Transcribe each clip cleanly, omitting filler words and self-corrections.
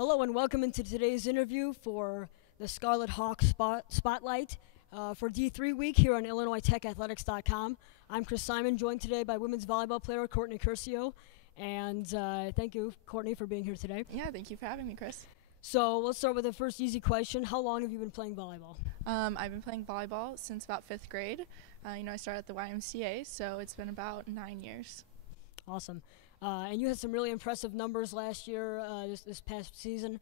Hello and welcome into today's interview for the Scarlet Hawk Spotlight for D3 week here on IllinoisTechAthletics.com. I'm Chris Simon, joined today by women's volleyball player Courtney Curcio. And thank you, Courtney, for being here today. Yeah, thank you for having me, Chris. So let's start with the first easy question. How long have you been playing volleyball? I've been playing volleyball since about 5th grade. I started at the YMCA, so it's been about 9 years. Awesome. And you had some really impressive numbers last year, this past season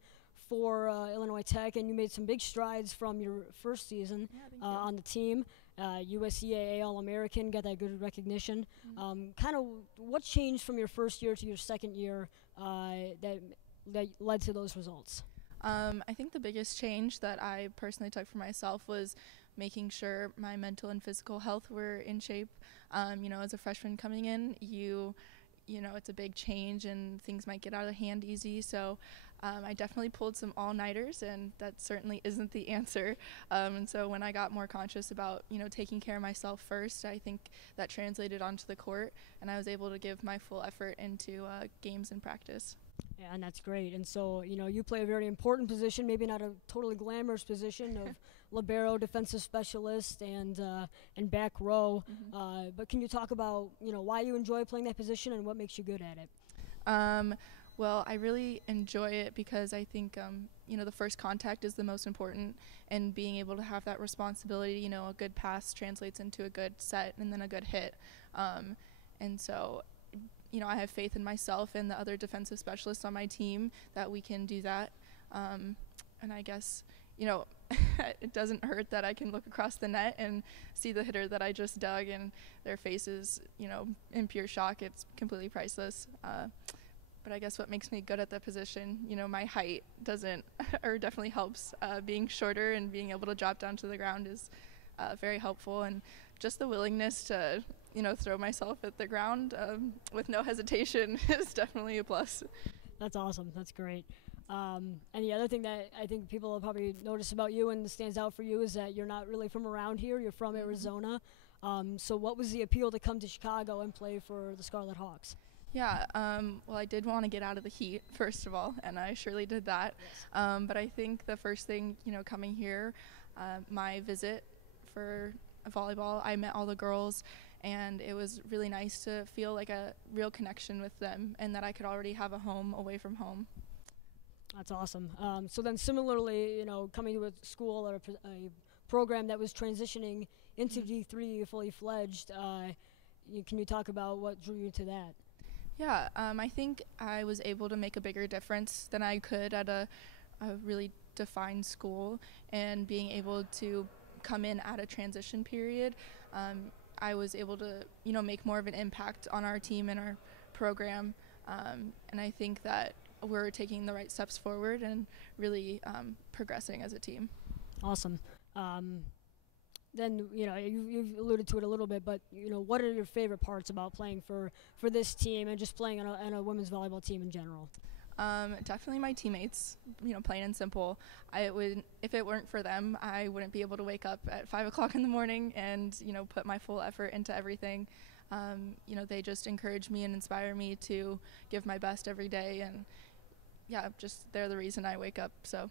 for Illinois Tech, and you made some big strides from your first season on the team. USCAA All-American, got that good recognition. Kind of what changed from your first year to your second year that led to those results? I think the biggest change that I personally took for myself was making sure my mental and physical health were in shape. As a freshman coming in, it's a big change and things might get out of hand easy. So I definitely pulled some all-nighters, and that certainly isn't the answer. And so when I got more conscious about, taking care of myself first, I think that translated onto the court, and I was able to give my full effort into games and practice. Yeah, and that's great. And so, you play a very important position, maybe not a totally glamorous position of libero, defensive specialist, and back row. But can you talk about, why you enjoy playing that position and what makes you good at it? Well, I really enjoy it because I think, the first contact is the most important, and being able to have that responsibility, a good pass translates into a good set and then a good hit. And so I have faith in myself and the other defensive specialists on my team that we can do that. And I guess, it doesn't hurt that I can look across the net and see the hitter that I just dug, and their faces, in pure shock. It's completely priceless. But I guess what makes me good at the position, my height definitely helps. Being shorter and being able to drop down to the ground is very helpful, and just the willingness to throw myself at the ground with no hesitation is definitely a plus. That's awesome. That's great. And the other thing that I think people will probably notice about you and stands out for you is that you're not really from around here. You're from Arizona. So what was the appeal to come to Chicago and play for the Scarlet Hawks? Yeah, well, I did want to get out of the heat, first of all, and I surely did that. Yes. But I think the first thing, coming here, my visit for volleyball, I met all the girls, and it was really nice to feel like a real connection with them and that I could already have a home away from home. That's awesome. So then similarly, coming to a school or a program that was transitioning into D3 fully fledged, can you talk about what drew you to that? Yeah, I think I was able to make a bigger difference than I could at a really defined school, and being able to come in at a transition period, I was able to, make more of an impact on our team and our program, and I think that we're taking the right steps forward and really progressing as a team. Awesome. Then, you've alluded to it a little bit, but, what are your favorite parts about playing for this team and just playing on a women's volleyball team in general? Definitely my teammates, plain and simple. If it weren't for them, I wouldn't be able to wake up at 5 o'clock in the morning and, put my full effort into everything. They just encourage me and inspire me to give my best every day, and they're the reason I wake up, so.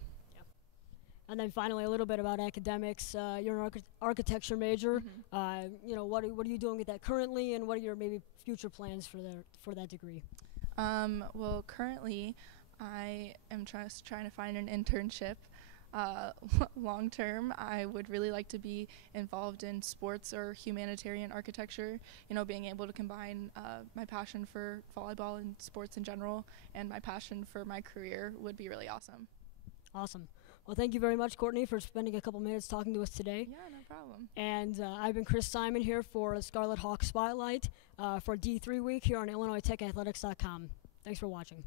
And then finally, a little bit about academics. You're an architecture major. What are you doing with that currently, and what are your maybe future plans for that degree? Well, currently, I am trying to find an internship. Long term, I would really like to be involved in sports or humanitarian architecture. Being able to combine my passion for volleyball and sports in general and my passion for my career would be really awesome. Awesome. Well, thank you very much, Courtney, for spending a couple minutes talking to us today. Yeah, no problem. And I've been Chris Simon here for the Scarlet Hawk Spotlight for D3 week here on IllinoisTechAthletics.com. Thanks for watching.